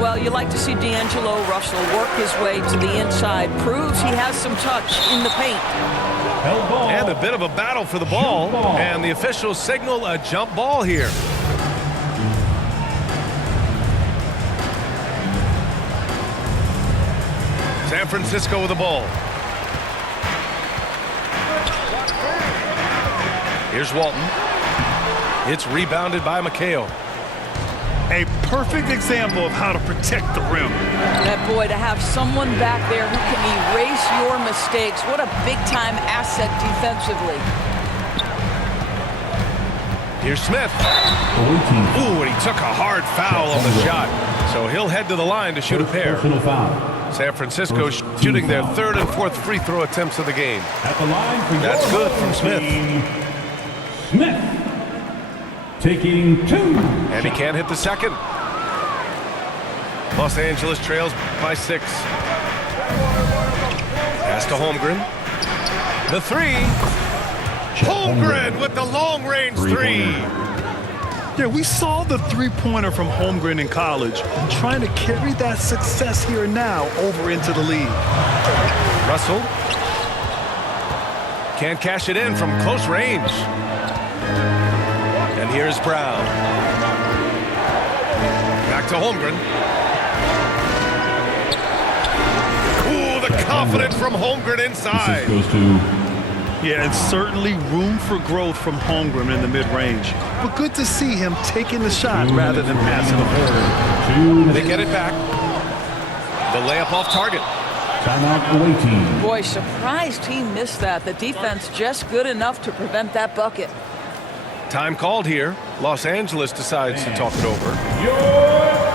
Well, you like to see D'Angelo Russell work his way to the inside. Proves he has some touch in the paint. And a bit of a battle for the ball. And the officials signal a jump ball here. San Francisco with the ball. Here's Walton. It's rebounded by McHale. A perfect example of how to protect the rim. That boy, to have someone back there who can erase your mistakes. What a big-time asset defensively. Here's Smith. Ooh, and he took a hard foul on the shot. So he'll head to the line to shoot a pair. San Francisco shooting their third and fourth free throw attempts of the game. At the line for That's good from Smith. Smith taking 2. And he can't hit the second. Los Angeles trails by 6. Pass to Holmgren. The 3. Holmgren with the long-range 3. Yeah, we saw the three-pointer from Holmgren in college, trying to carry that success here and now over into the league. Russell can't cash it in from close range. And here's Brown. Back to Holmgren. Ooh, the confidence from Holmgren inside. Goes to Yeah, and certainly room for growth from Holmgren in the mid-range. But good to see him taking the shot rather than passing the ball. They get it back. The layup off target. Timeout awaiting. Boy, surprised he missed that. The defense just good enough to prevent that bucket. Time called here. Los Angeles decides to talk it over. Your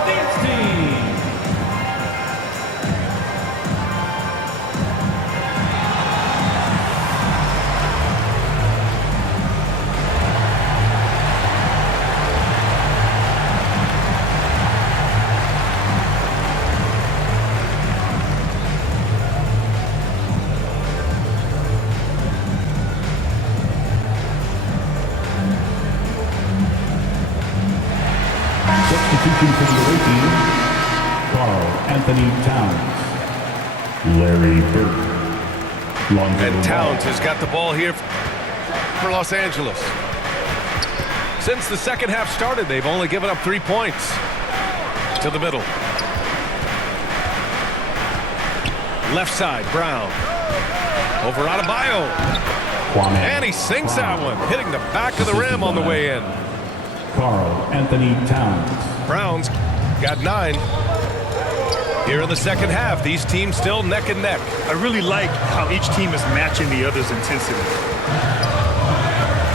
dance team. Substitution for the away team, Carl Anthony Towns, Larry Bird. And Towns has got the ball here for Los Angeles. Since the second half started, they've only given up 3 points. To the middle. Left side, Brown. Over Adebayo. And he sinks that one, hitting the back of the rim on the way in. Carl Anthony Towns. Browns got 9. Here in the second half, these teams still neck and neck. I really like how each team is matching the other's intensity.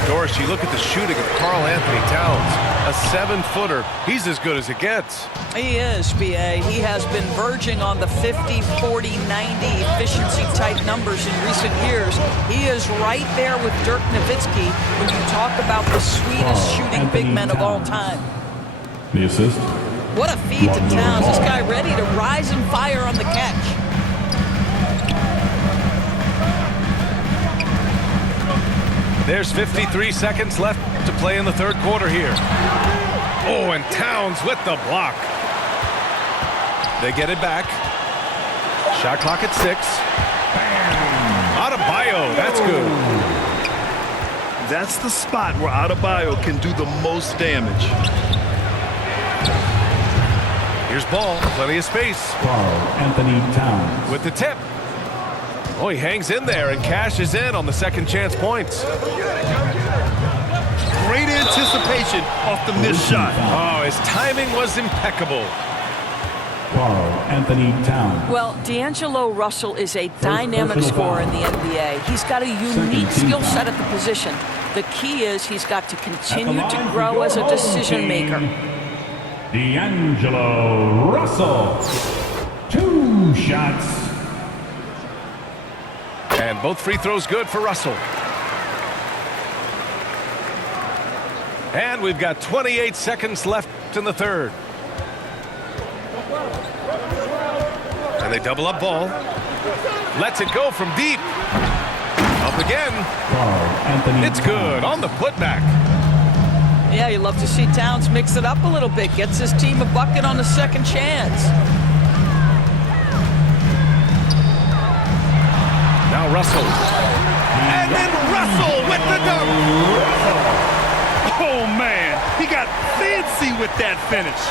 Doris, you look at the shooting of Carl Anthony Towns, a 7-footer. He's as good as it gets. He is, B.A. He has been verging on the 50, 40, 90 efficiency type numbers in recent years. He is right there with Dirk Nowitzki when you talk about the sweetest shooting big men of all time. The assist. What a feed to Towns. This guy ready to rise and fire on the catch. There's 53 seconds left to play in the third quarter here. Oh, and Towns with the block. They get it back. Shot clock at 6. Adebayo, that's good. That's the spot where Adebayo can do the most damage. Here's Ball, plenty of space. Carl Anthony Towns. With the tip. Oh, he hangs in there and cashes in on the second chance points. Great anticipation off the missed shot. Oh, his timing was impeccable. Carl Anthony Towns. Well, D'Angelo Russell is a dynamic scorer in the NBA. He's got a unique skill set at the position. The key is he's got to continue to grow as a decision maker. D'Angelo Russell. 2 shots. And both free throws good for Russell. And we've got 28 seconds left in the third. And they double up Ball. Lets it go from deep. Up again. Carl Anthony It's good on the putback. Yeah, you love to see Towns mix it up a little bit. Gets his team a bucket on the second chance. Now Russell. And then Russell with the dunk. Oh, man. He got fancy with that finish.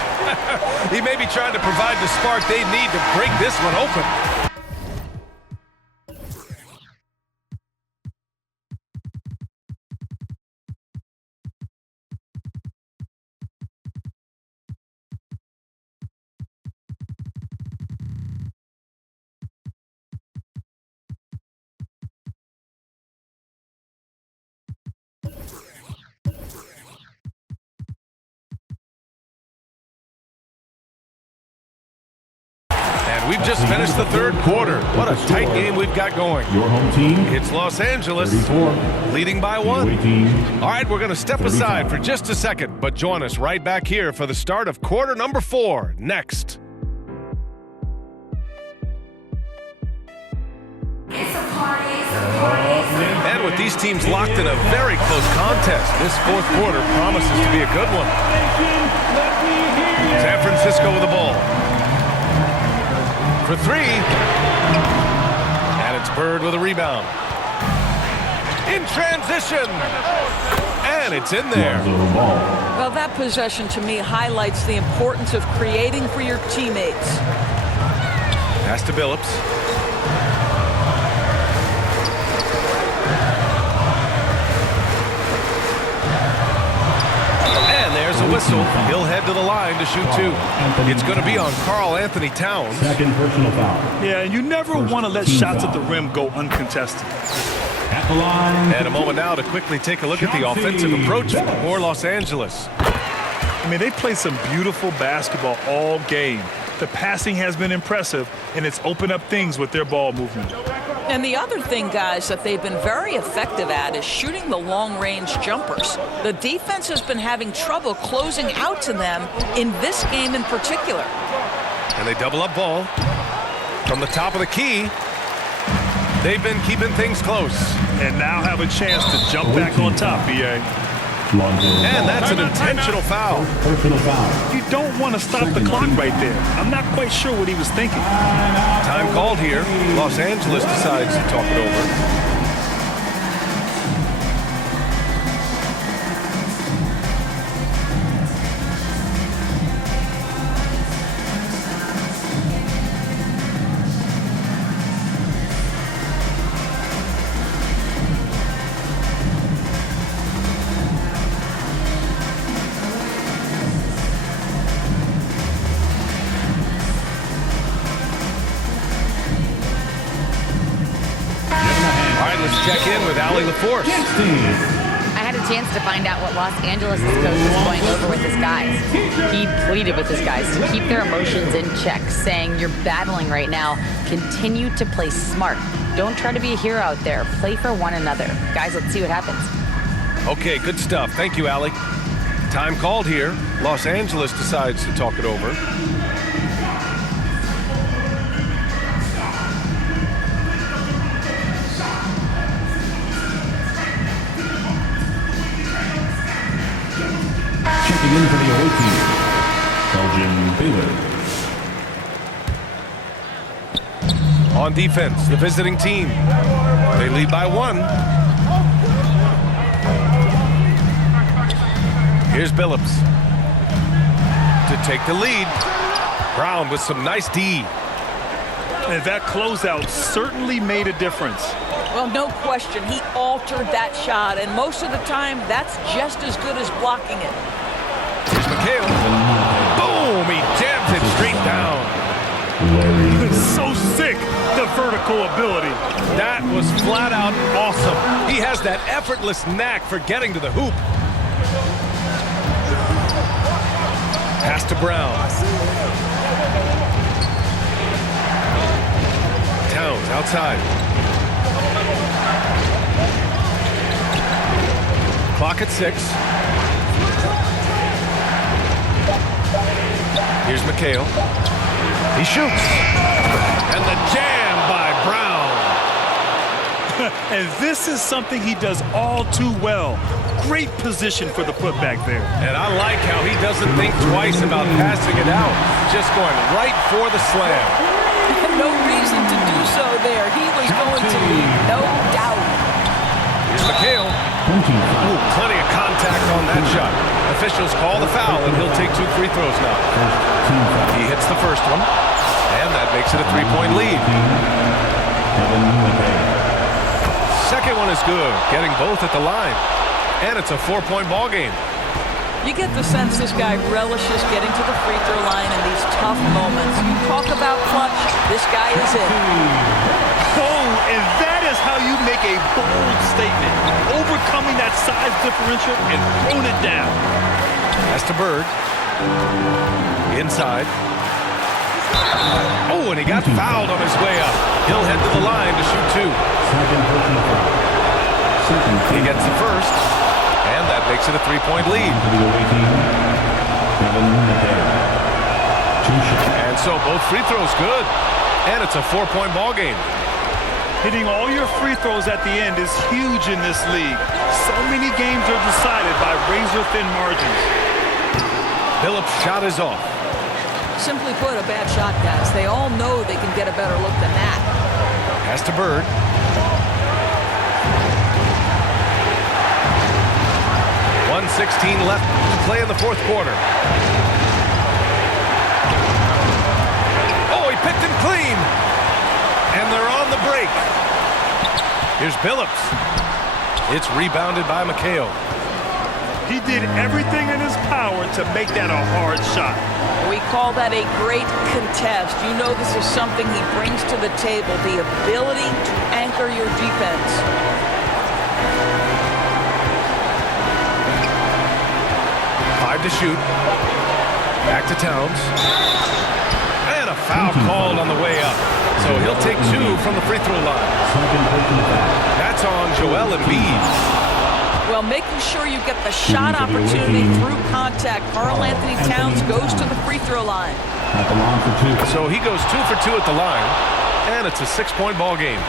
He may be trying to provide the spark they need to break this one open. We've just finished the third quarter. What a tight game we've got going. Your home team. It's Los Angeles 34. leading by 1. Away team. All right, we're going to step 35. aside for just a second, but join us right back here for the start of quarter number 4 next. And with these teams locked in a very close contest, this fourth quarter promises to be a good one. San Francisco with the ball. For 3. And it's Bird with a rebound. In transition. And it's in there. Well, that possession to me highlights the importance of creating for your teammates. Pass to Billups. And there's a whistle. He'll head to the line to shoot 2. It's going to be on Karl Anthony Towns. Second personal foul. Yeah, you never want to let shots at the rim go uncontested. At the line. And a moment now to quickly take a look at the offensive approach for Los Angeles. I mean, they've played some beautiful basketball all game. The passing has been impressive, and it's opened up things with their ball movement. And the other thing, guys, that they've been very effective at is shooting the long-range jumpers. The defense has been having trouble closing out to them in this game in particular. And they double up ball from the top of the key. They've been keeping things close. And now have a chance to jump back on top, B.A. And that's an intentional foul. Personal foul. You don't want to stop the clock right there. I'm not quite sure what he was thinking. Time called here. Los Angeles decides to talk it over. Check in with Allie LaForce. I had a chance to find out what Los Angeles' coach was going over with his guys. He pleaded with his guys to keep their emotions in check, saying, "You're battling right now. Continue to play smart. Don't try to be a hero out there. Play for one another." Guys, let's see what happens. Okay, good stuff. Thank you, Allie. Time called here. Los Angeles decides to talk it over. Checking in for the away team. Belgian Baylor. On defense, the visiting team. They lead by 1. Here's Billups to take the lead. Brown with some nice D. And that closeout certainly made a difference. Well, no question, he altered that shot, and most of the time, that's just as good as blocking it. Here's McHale. Boom! He jams it straight down. So sick, the vertical ability. That was flat out awesome. He has that effortless knack for getting to the hoop. Pass to Brown. Towns outside. Clock at 6. Here's McHale. He shoots. And the jam by Brown. And this is something he does all too well. Great position for the putback there. And I like how he doesn't think twice about passing it out. Just going right for the slam. No reason to do so there. He was going to leave, no doubt. Here's McHale. Ooh, plenty of contact on that shot. Officials call the foul, and he'll take 2 free throws now. He hits the first one, and that makes it a 3-point lead. Second one is good, getting both at the line. And it's a 4-point ball game. You get the sense this guy relishes getting to the free throw line in these tough moments. You talk about clutch, this guy is it. Oh, and that is how you make a bold statement. Overcoming that size differential and throwing it down. Pass to Bird. Inside. Oh, and he got fouled on his way up. He'll head to the line to shoot 2. He gets the first, and that makes it a 3-point lead. And so both free throws good, and it's a 4-point ball game. Hitting all your free throws at the end is huge in this league. So many games are decided by razor-thin margins. Phillips' shot is off. Simply put, a bad shot, guys. They all know they can get a better look than that. Pass to Bird. .16 left to play in the fourth quarter. Oh, he picked him clean. And they're on the break. Here's Billups. It's rebounded by McHale. He did everything in his power to make that a hard shot. We call that a great contest. You know this is something he brings to the table, the ability to anchor your defense. To shoot. Back to Towns. And a foul called on the way up. So he'll take 2 from the free throw line. That's on Joel Embiid. Well, making sure you get the shot opportunity through contact. Karl Anthony Towns goes to the free throw line. So he goes 2 for 2 at the line. And it's a 6-point ball game.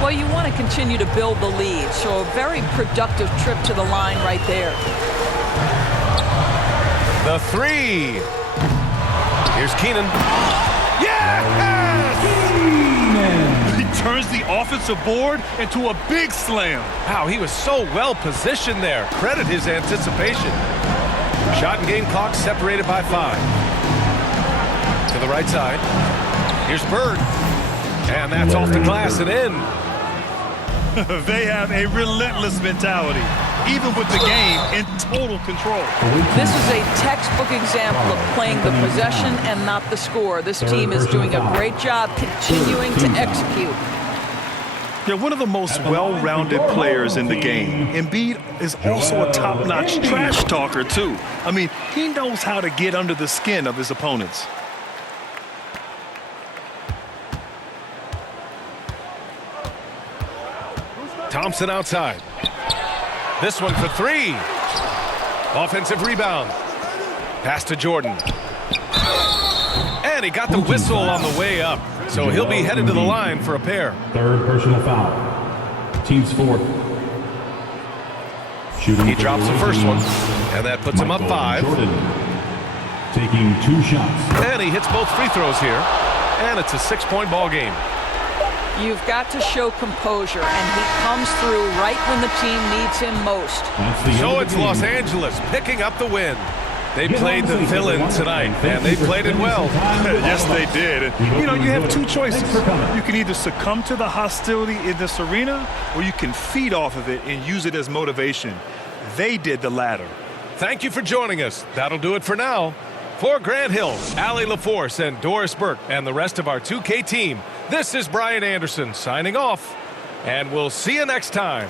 Well, you want to continue to build the lead. So a very productive trip to the line right there. The 3. Here's Keenan. Yes! He turns the offensive board into a big slam. Wow, he was so well positioned there. Credit his anticipation. Shot and game clock separated by 5. To the right side. Here's Bird. And that's off the glass and in. They have a relentless mentality, even with the game in total control. This is a textbook example of playing the possession and not the score. This team is doing a great job continuing to execute. They're one of the most well-rounded players in the game. Embiid is also a top-notch trash talker, too. I mean, he knows how to get under the skin of his opponents. Thompson outside. This one for 3. Offensive rebound. Pass to Jordan. And he got the whistle on the way up. So he'll be headed to the line for a pair. 3rd personal foul. Team's 4th. Shooting. He drops the first one. And that puts him up 5. Jordan taking 2 shots. And he hits both free throws here. And it's a 6-point ball game. You've got to show composure, and he comes through right when the team needs him most. So it's Los Angeles picking up the win. They played the villain tonight, and they played it well. Yes, they did. You know, you have 2 choices. You can either succumb to the hostility in this arena, or you can feed off of it and use it as motivation. They did the latter. Thank you for joining us. That'll do it for now. For Grant Hill, Allie LaForce, and Doris Burke, and the rest of our 2K team, this is Brian Anderson signing off, and we'll see you next time.